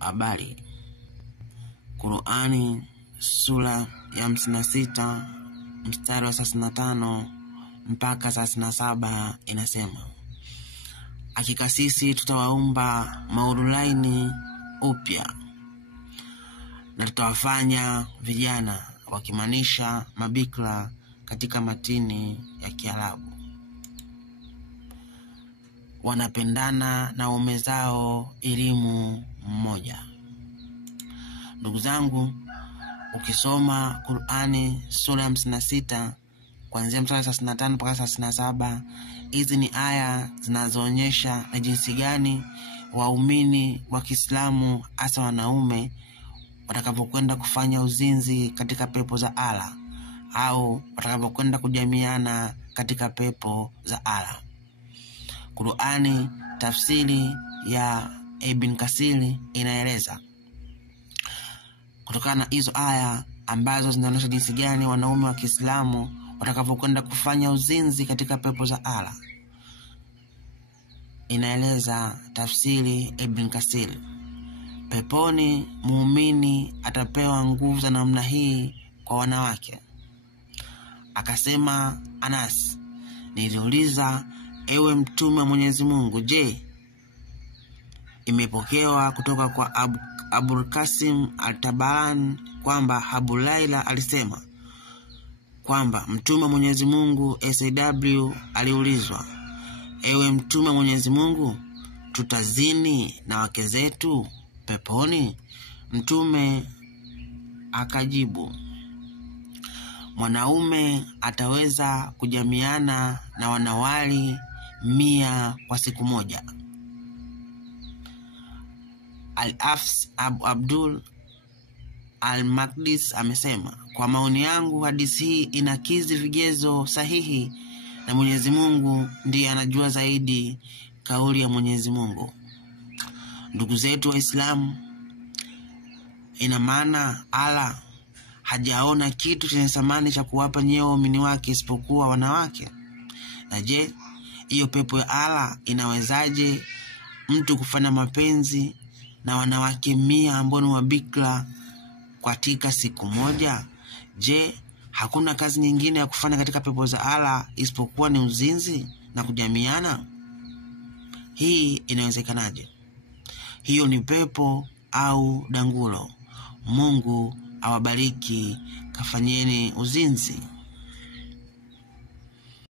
Habari. Qur'ani sura ya 56 mstari wa 35 mpaka 37 inasema, hakika sisi tutawaumba maurulaini upya na tutawafanya vijana, wakimaanisha mabikra katika matini ya Kiarabu. Wanapendana na waume zao elimu mmoja. Ndugu zangu, ukisoma Qur'ani sura ya 56 kuanzia mstari wa 35 mpaka 37, hizi ni aya zinazoonyesha na jinsi gani waumini wa Kiislamu hasa wanaume watakapokwenda kufanya uzinzi katika pepo za Allah au watakapokwenda kujamiana katika pepo za Allah. Qur'ani tafsiri ya Ibn Kasir inaeleza kutokana na hizo aya ambazo zinaonyesha jinsi gani wanaume wa Kiislamu watakapokwenda kufanya uzinzi katika pepo za Allah. Inaeleza tafsiri Ibn Kasir, peponi muumini atapewa nguvu za namna hii kwa wanawake. Akasema Anas, niliuliza, ewe mtume wa Mwenyezi Mungu, je, imepokewa kutoka kwa Abul Qasim al-Tabaran kwamba Abu Laila alisema kwamba mtume wa Mwenyezi Mungu SAW aliulizwa, ewe mtume wa Mwenyezi Mungu, tutazini na wake zetu peponi? Mtume akajibu, mwanaume ataweza kujamiana na wanawali 100 kwa siku moja. Al-Hafs Abu Abdul Al-Maqdis amesema, kwa maoni yangu hadithi hii inakizi vigezo sahihi na Mwenyezi Mungu ndiye anajua zaidi kauli ya Mwenyezi Mungu. Ndugu zetu Waislamu, ina maana Allah hajaona kitu chenye thamani cha kuwapa nyeo waumini wake isipokuwa wanawake? Na je, hiyo pepo ya Allah inawezaje mtu kufanya mapenzi na wanawake 100 ambao ni wabikra katika siku moja? Je, hakuna kazi nyingine ya kufanya katika pepo za Allah isipokuwa ni uzinzi na kujamiana? Hii inawezekanaje? Hiyo ni pepo au dangulo. Mungu awabariki, kafanyeni uzinzi.